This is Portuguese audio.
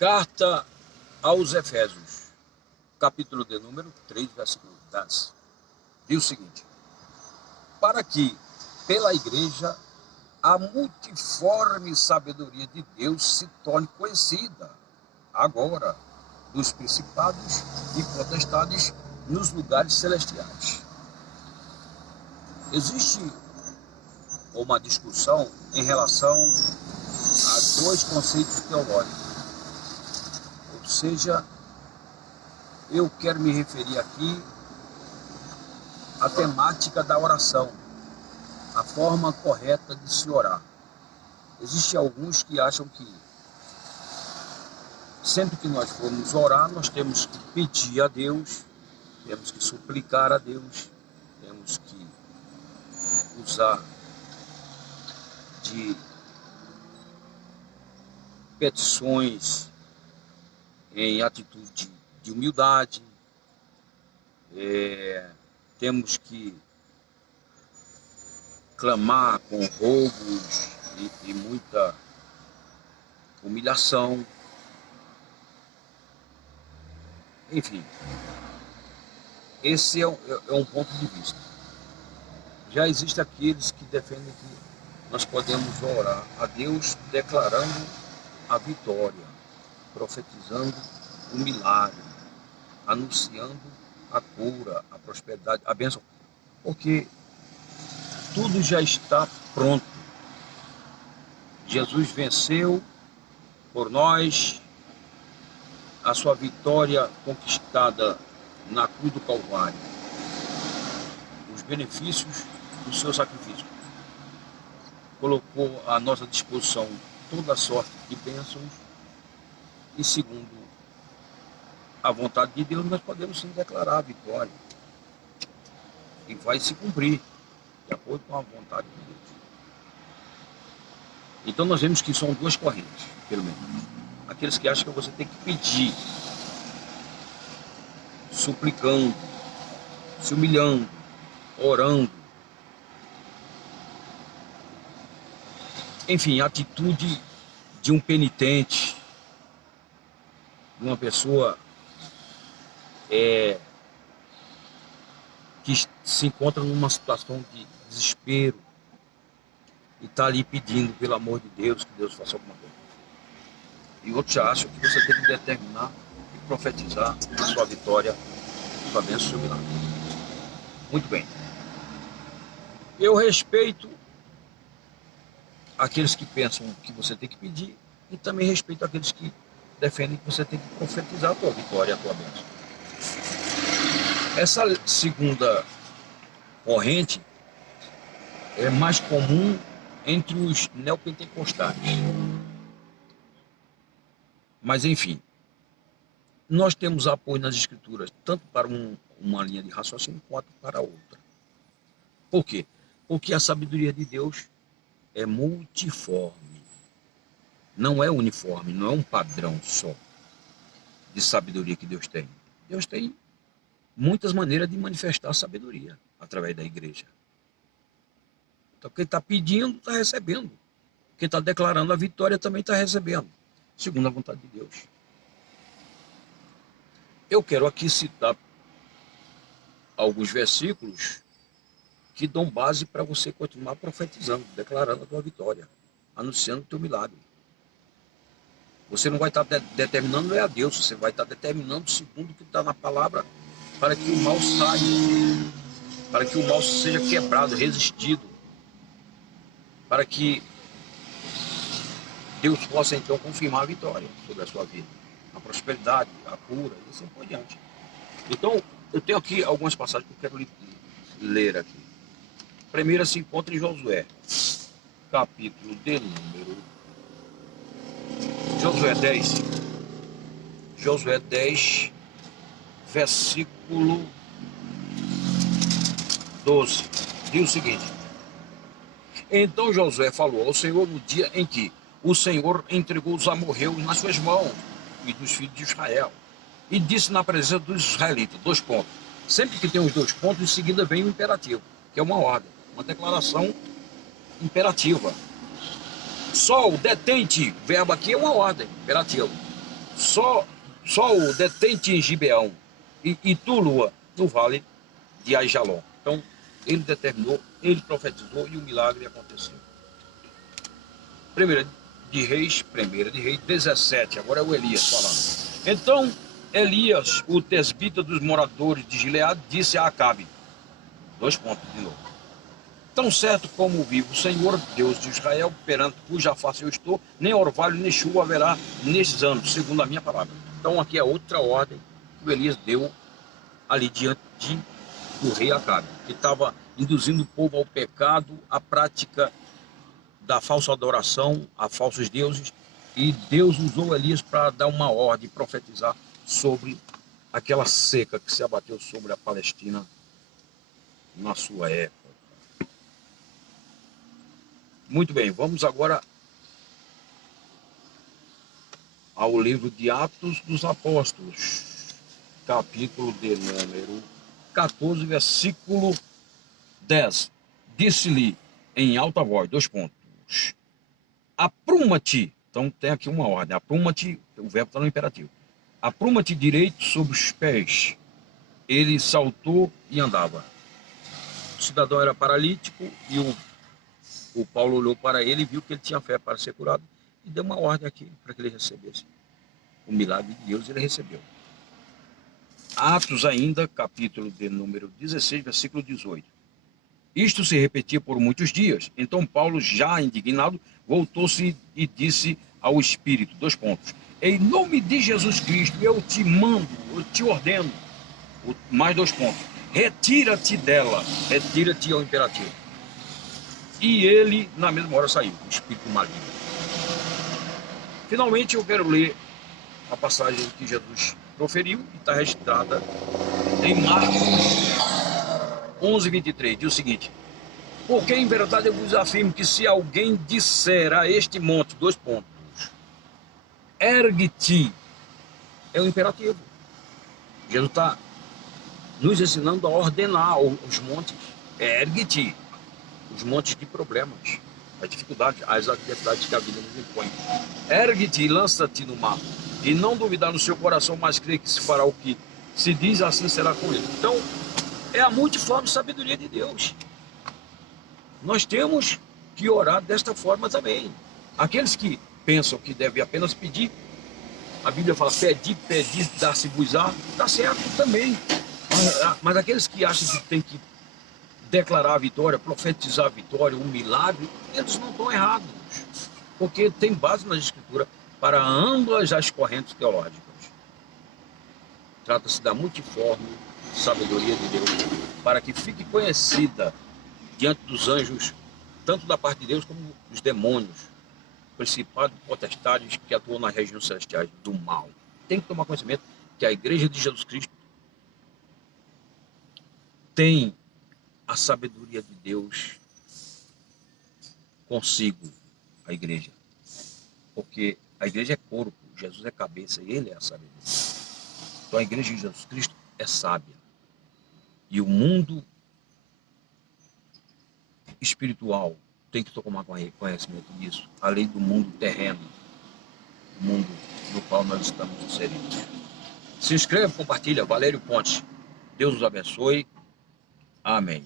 Carta aos Efésios, capítulo de número 3, versículo 10, diz o seguinte: para que, pela igreja, a multiforme sabedoria de Deus se torne conhecida, agora, dos principados e potestades nos lugares celestiais. Existe uma discussão em relação a dois conceitos teológicos. Ou seja, eu quero me referir aqui à temática da oração, a forma correta de se orar. Existem alguns que acham que sempre que nós formos orar, nós temos que pedir a Deus, temos que suplicar a Deus, temos que usar de petições em atitude de humildade, temos que clamar com roubos e muita humilhação. Enfim, esse é um ponto de vista. Já existem aqueles que defendem que nós podemos orar a Deus declarando a vitória, profetizando o milagre, anunciando a cura, a prosperidade, a bênção, porque tudo já está pronto. Jesus venceu por nós, a sua vitória conquistada na cruz do Calvário, os benefícios do seu sacrifício. Colocou à nossa disposição toda sorte de bênçãos e, segundo a vontade de Deus, nós podemos sim declarar a vitória e vai se cumprir de acordo com a vontade de Deus. Então nós vemos que são duas correntes, pelo menos. Aqueles que acham que você tem que pedir, suplicando, se humilhando, orando, enfim, a atitude de um penitente, de uma pessoa que se encontra numa situação de desespero e está ali pedindo, pelo amor de Deus, que Deus faça alguma coisa. E outros acham que você tem que determinar e profetizar a sua vitória, a sua bênção, o seu milagre. Muito bem. Eu respeito aqueles que pensam que você tem que pedir e também respeito aqueles que defendem que você tem que profetizar a tua vitória, a tua bênção. Essa segunda corrente é mais comum entre os neopentecostais. Mas, enfim, nós temos apoio nas escrituras, tanto para uma linha de raciocínio quanto para outra. Por quê? Porque a sabedoria de Deus é multiforme. Não é uniforme, não é um padrão só de sabedoria que Deus tem. Deus tem muitas maneiras de manifestar a sabedoria através da igreja. Então, quem está pedindo, está recebendo. Quem está declarando a vitória também está recebendo, segundo a vontade de Deus. Eu quero aqui citar alguns versículos que dão base para você continuar profetizando, declarando a tua vitória, anunciando o teu milagre. Você não vai estar determinando a Deus, você vai estar determinando segundo o que está na palavra, para que o mal saia, para que o mal seja quebrado, resistido, para que Deus possa então confirmar a vitória sobre a sua vida, a prosperidade, a cura e assim por diante. Então, eu tenho aqui algumas passagens que eu quero ler aqui. A primeira se encontra em Josué, capítulo de número Josué 10, versículo 12, diz o seguinte: então Josué falou ao Senhor no dia em que o Senhor entregou os amorreus nas suas mãos e dos filhos de Israel, e disse na presença dos israelitas, 2 pontos. Sempre que tem os 2 pontos, em seguida vem o imperativo, que é uma ordem, uma declaração imperativa. Sol, detente, verbo aqui é uma ordem imperativa. Só o detente em Gibeão e Tulua, no vale de Aijalon. Então, ele determinou, ele profetizou e o milagre aconteceu. Primeira de Reis 17, agora é o Elias falando. Então, Elias, o tesbita dos moradores de Gileade, disse a Acabe, 2 pontos de novo: tão certo como vivo o Senhor, Deus de Israel, perante cuja face eu estou, nem orvalho nem chuva haverá nestes anos, segundo a minha palavra. Então aqui é outra ordem que o Elias deu ali diante do rei Acabe, que estava induzindo o povo ao pecado, à prática da falsa adoração a falsos deuses, e Deus usou Elias para dar uma ordem, profetizar sobre aquela seca que se abateu sobre a Palestina na sua época. Muito bem, vamos agora ao livro de Atos dos Apóstolos, capítulo de número 14, versículo 10. Disse-lhe em alta voz, 2 pontos: apruma-te. Então tem aqui uma ordem: apruma-te, o verbo está no imperativo. Apruma-te direito sobre os pés. Ele saltou e andava. O cidadão era paralítico e o Paulo olhou para ele e viu que ele tinha fé para ser curado e deu uma ordem aqui para que ele recebesse o milagre de Deus. Ele recebeu. Atos ainda, capítulo de número 16, versículo 18. Isto se repetia por muitos dias. Então Paulo, já indignado, voltou-se e disse ao Espírito, 2 pontos: em nome de Jesus Cristo, eu te mando, eu te ordeno, mais 2 pontos: retira-te dela, retira-te ao imperativo. E ele, na mesma hora, saiu, o espírito maligno. Finalmente, eu quero ler a passagem que Jesus proferiu, e está registrada em Marcos 11:23. Diz o seguinte: porque em verdade eu vos afirmo que se alguém disser a este monte, 2 pontos, ergue-te, é o imperativo. Jesus está nos ensinando a ordenar os montes, ergue-te, os montes de problemas, as dificuldades, as adversidades que a vida nos impõe. Ergue-te e lança-te no mar, e não duvidar no seu coração, mas crer que se fará o que se diz, assim será com ele. Então, é a multiforme sabedoria de Deus. Nós temos que orar desta forma também. Aqueles que pensam que devem apenas pedir, a Bíblia fala: pedi, dar-se-vos-á, está certo também. Mas aqueles que acham que tem que declarar a vitória, profetizar a vitória, um milagre, eles não estão errados, porque tem base na Escritura para ambas as correntes teológicas. Trata-se da multiforme sabedoria de Deus, para que fique conhecida diante dos anjos, tanto da parte de Deus como dos demônios, principados e potestades que atuam nas regiões celestiais do mal. Tem que tomar conhecimento que a Igreja de Jesus Cristo tem a sabedoria de Deus consigo, a igreja. Porque a igreja é corpo, Jesus é cabeça e ele é a sabedoria. Então a igreja de Jesus Cristo é sábia. E o mundo espiritual tem que tomar conhecimento disso, além do mundo terreno, o mundo no qual nós estamos inseridos. Se inscreve, compartilha. Valério Pontes. Deus os abençoe. Amém.